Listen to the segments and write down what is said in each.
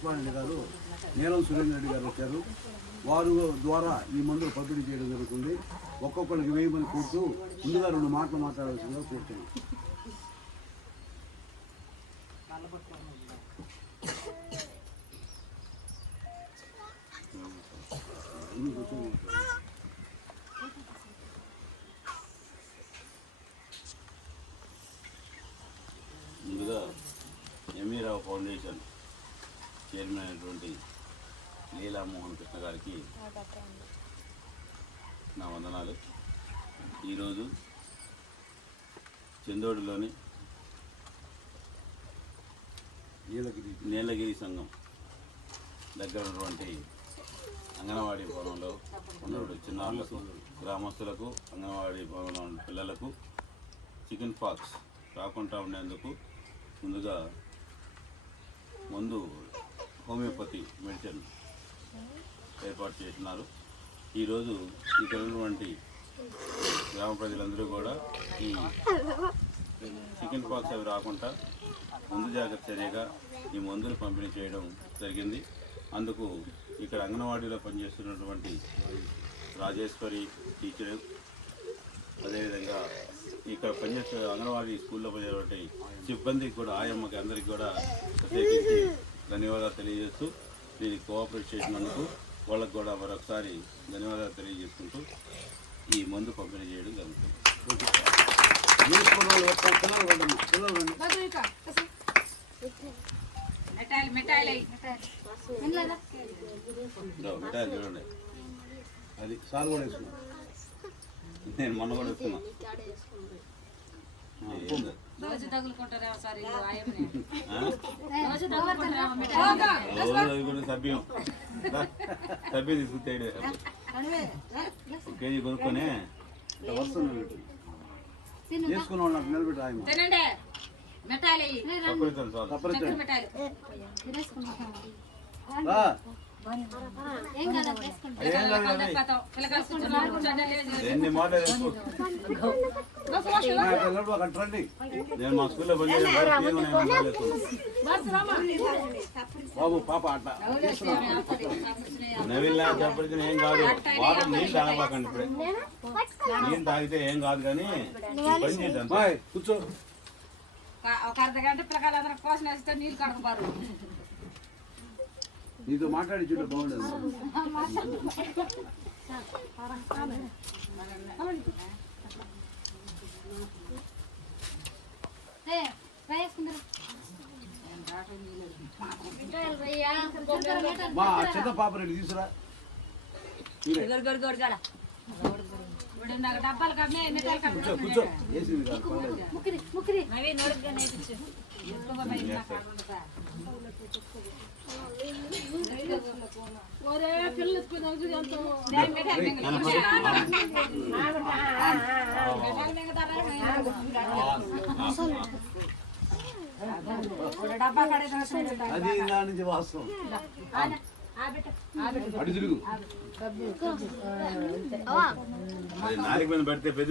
Correspondent గారు నీలం సురేంద్ర రెడ్డి గారు వచ్చారు. వారు ద్వారా ఈ మందులు పంపిణీ చేయడం జరుగుతుంది. ఒక్కొక్కరికి 1000 మంది కూర్చు ముందుగా 2 మాటలు మాట్లాడాల్సిందిగా కూర్చున్నాం. ముందుగా ఎంవీ రావు ఫౌండేషన్ చైర్మన్ అయినటువంటి లీలా మోహన్ కృష్ణ గారికి నా వందనాలు. ఈరోజు చందోడులోని నీలగిరి సంఘం దగ్గర ఉన్నటువంటి అంగన్వాడీ భవనంలో ఉన్నటువంటి చిన్నారులకు, గ్రామస్తులకు, అంగన్వాడీ భవనంలో ఉన్న పిల్లలకు చికెన్ పాక్స్ రాకుండా ఉండేందుకు ముందుగా ముందు హోమియోపతి మెడిసిన్ ఏర్పాటు చేస్తున్నారు. ఈరోజు ఇక్కడ ఉన్నటువంటి గ్రామ ప్రజలందరూ కూడా ఈ చికెన్ పాక్స్ అవి రాకుండా ముందు జాగ్రత్త చర్యగా ఈ మందులు పంపిణీ చేయడం జరిగింది. అందుకు ఇక్కడ అంగన్వాడీలో పనిచేస్తున్నటువంటి రాజేశ్వరి టీచరు, అదేవిధంగా ఇక్కడ పనిచేసే అంగన్వాడీ స్కూల్లో పనిచేసే సిబ్బందికి కూడా, ఆయమ్మకి అందరికీ కూడా ప్రత్యేకించి ధన్యవాదాలు తెలియజేస్తూ దీనికి కోఆపరేట్ చేసినందుకు వాళ్ళకు కూడా మరొకసారి ధన్యవాదాలు తెలియజేసుకుంటూ ఈ మందు పంపిణీ చేయడం జరుగుతుంది. మిఠాయిలు చూడండి, అది సార్ కూడా వేసుకున్నా, నేను మొన్న కూడా వేసుకున్నా. రోజు తగులుకుంటారేమో సార్ సభ్యం తీసుకుంటాడు. 1 కేజీ కొనుక్కొని వస్తుంది తీసుకున్న వాళ్ళు నాకు నిలబెట్టి ఆయన తినండి. మిఠాయిలు ఎన్ని మాటలు నేను మా స్కూల్లో బాబు పాప అట్ట నవీన్లా చెప్పడితే ఏం కాదు, వాటర్ నీళ్ళు తాగబాకండి. ఇప్పుడే నీళ్ళు తాగితే ఏం కాదు, కానీ పని చేద్దాం. కూర్చో. ఒక అర్ధగంట పిల్లకాయలందరూ కోసం వేస్తే నీళ్ళు కడకబారు. నీతో మాట్లాడి చూడ బాగుండదు. మా చిన్న పాప రెడ్డి తీసుకురా. డబ్బాలు కమ్మే కూర్చో. వేసింది కాదు. అది నా నుంచి వాస్తవం. అటు తిరుగు. నాలుగు మీద పెడితే పెద్ద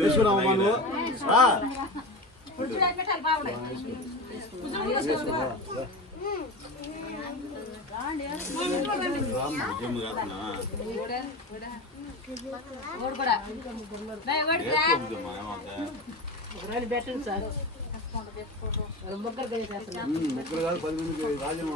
పెట్టండి సార్. ముక్కలు కాదు 10 మందికి రాజ్యం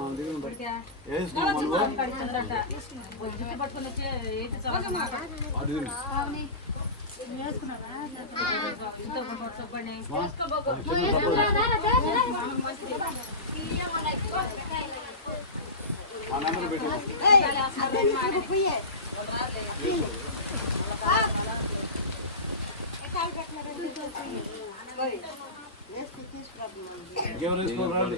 ఇంకెవరు వేసుకోవాలి.